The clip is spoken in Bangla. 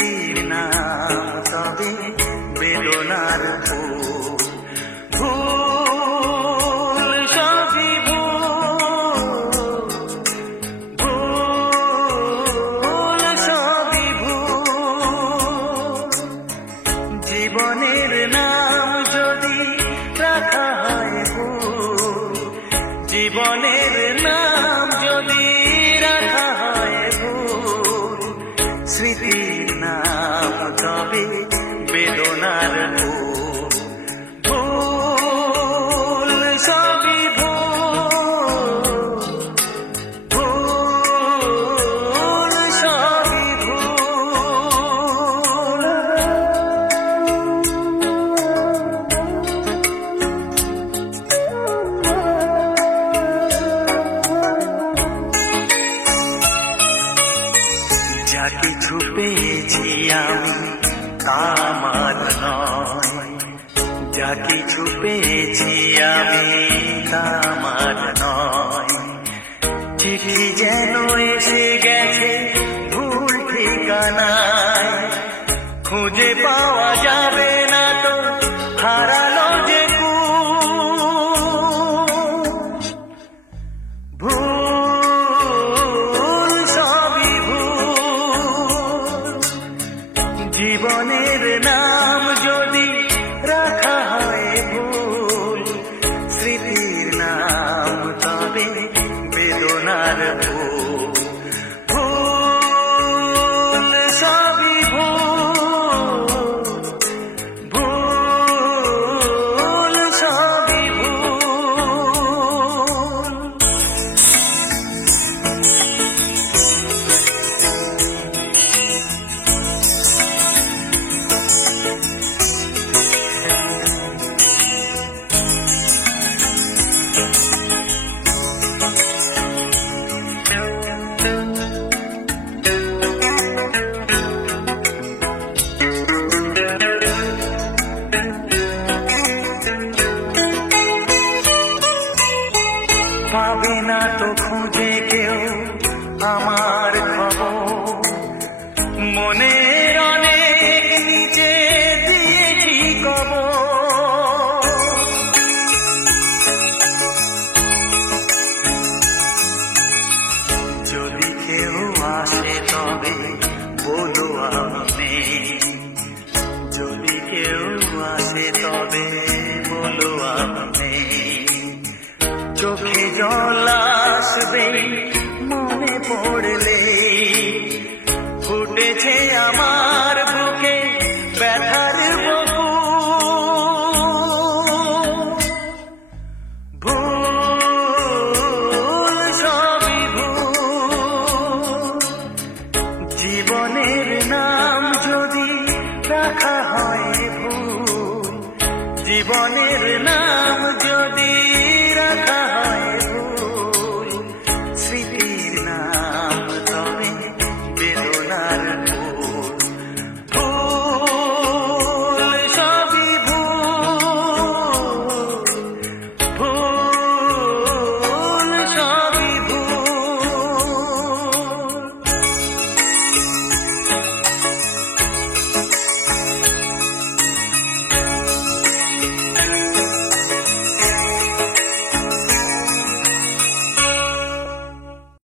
স্মৃতির নাম তবে বেদনার ভুল সবই ভুল সবই ভুল জীবনের নাম যদি রাখা হয় ভুল জীবনের নাম যদি রাখা হয় ভুল স্মৃতির নাম তবে বেদনার ভুল সবই ভুল সবই ভুল যা কিছু পেয়েছি আমি তা আমার নয় যা কিছু পেয়েছি আমি তা আমার নয় চিঠি যেন এসে গেছে ভুল ঠিকানায় খুঁজে পাওয়া যাবে না তো হারালো যে ভুল সবই ভুল জীবনের নাম যদি রাখা হয় ভুল স্মৃতির নাম তবে বেদনার ভুল ভুল সবই ভুল ভুল সবই ভুল পাবে না তো খুঁজে কেউ আমার খবর মনের অনেক নিচে দিয়েছি কবর যদি কেউ আসে তবে বলো আমি যদি কেউ আসে তবে বলো আমি চোখে জল আসবে মনে পড়লে ফুটেছে আমার বুকে ব্যথার ভুল সবই ভুল জীবনের নাম যদি রাখা হয় ভুল জীবনের নাম